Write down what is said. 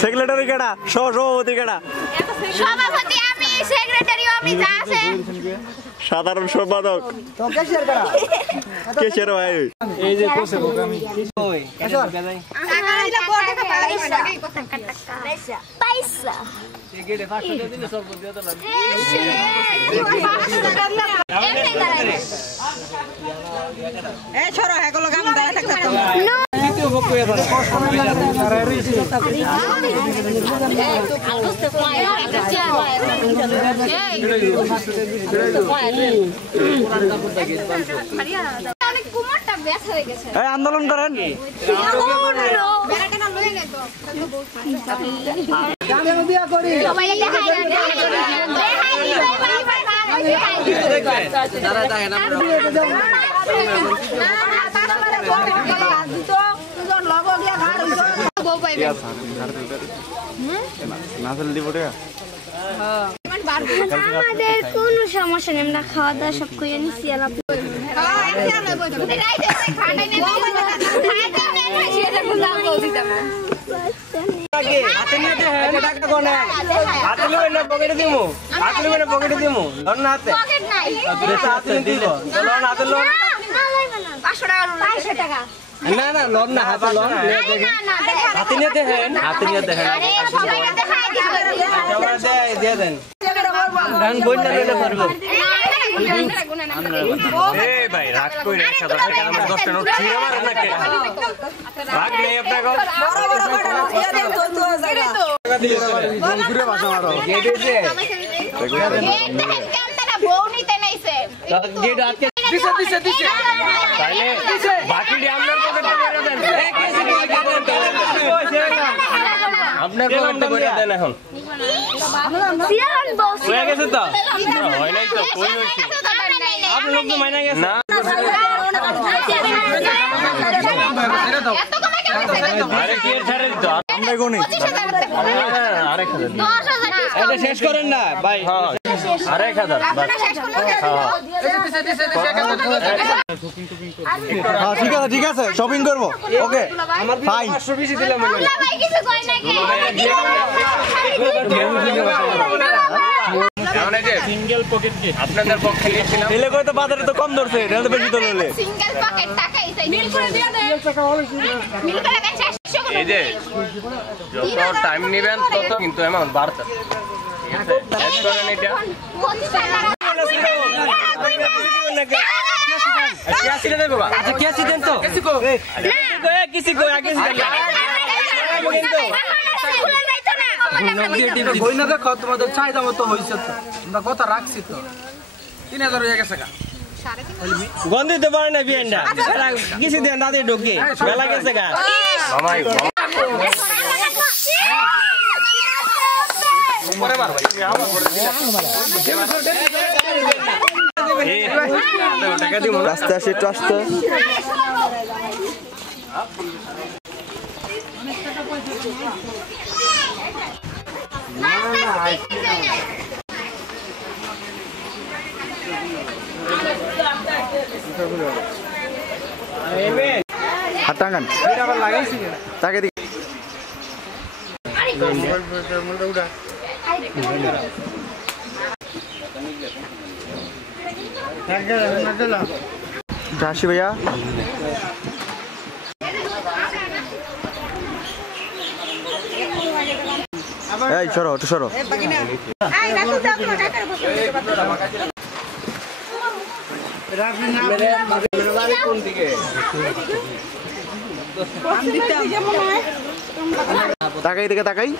secretary কেডা সভাপতি কেডা সভাপতি আমি সেক্রেটারিও আমি যা আছে সাধারণ সম্পাদক তো ক্যাশিয়ার কারা কেশিয়ার ভাই এই যে কোসে আমি ওই টাকা কোটে পয়সা পয়সা এই গেটে 500 টাকা দিলে সব দিয়ে দাও এই ছোড়ো হেগুলো কাম দাঁড়া থাকতে তো দ্বিতীয় পক্ষ এর আন্দোলন করেন বিয়া করি আমাদের কোনো সমস্যা নেই আমরা খাওয়া দাওয়া সব করে নিচ্ছি হাতে নিয়ে দেন টাকা কোনে হাতে লইবেন না পকেটে দিমু হাতে লইবেন না পকেটে দিমু ধর না হাতে পকেট নাই হাতে দিব চলো না হাতে লোন 500 টাকা না না লোন না হাতে লোন হাতে নিয়ে দেন হাতে নিয়ে দেন আরে সবাইকে দেখাই দিও আমরা দিয়ে দেন গান বইনা লইলে পারবো এই ভাই রাগ কই না 1000 টাকা আমার 10 টা নোট ছিঁড়ে মারেন না কে রাগ নেই আপনাকে বড় বড় কথা ইয়া দেন তো জায়গা টাকা দিয়ে বল ঘুরে বাসা মারো গেটে যে বউ নিতে নাইছে গেট আটকে দিছে তাইলে বাকিটি আপনার পকেটে মেরে দেন আপনার পকেটে করে দেন এখন সিয়ান বস হয়ে গেছে তো হয় নাই তো কই হইছে আপনি লোক তো মাইনা গেছে না আরে কি ছাড়ে দিত আমরা কোনি আরে এটা শেষ করেন না ভাই হ্যাঁ আরে 1000 ঠিক আছে শপিং করব ওকে আমার ফাইন 500 বেশি দিলাম মনে ভাই কিছু কই নাকি সিঙ্গেল পকেট কি আপনাদের পক্ষে নিয়েছিলাম এলে কই তো বাজারে তো কম ধরছে এটা তো বেশি ধরলে সিঙ্গেল পকেট টাকাই চাই মিল করে দিয়ে দেন মিল করে দেন 600 করে এই যে যত টাইম নেবেন তত কিন্তু অ্যামাউন্ট বাড়ছে ঠিক আছে শেষ করেন এটা कैसी दे बाबा अच्छा कैसी देन तो कैसी को किसी को आगे বইনা দেখো তোমাদের চাহিদা মতো হইছে তো আমরা কথা রাখছি তো 3000 হয়ে গেছে গা গন্ধি তো পারে না বিয়েন্ডা কিসি দেন দাদি ঢোকে বেলা গেছে গা মামাই পরে মার ভাই টাকা দিমু আস্তে আস্তে একটু আস্তে হাতাঙ্গান তাকে দিকে রাশি ভাইয়া এই সরো একটু সরো তাকাই দিকে তাকাই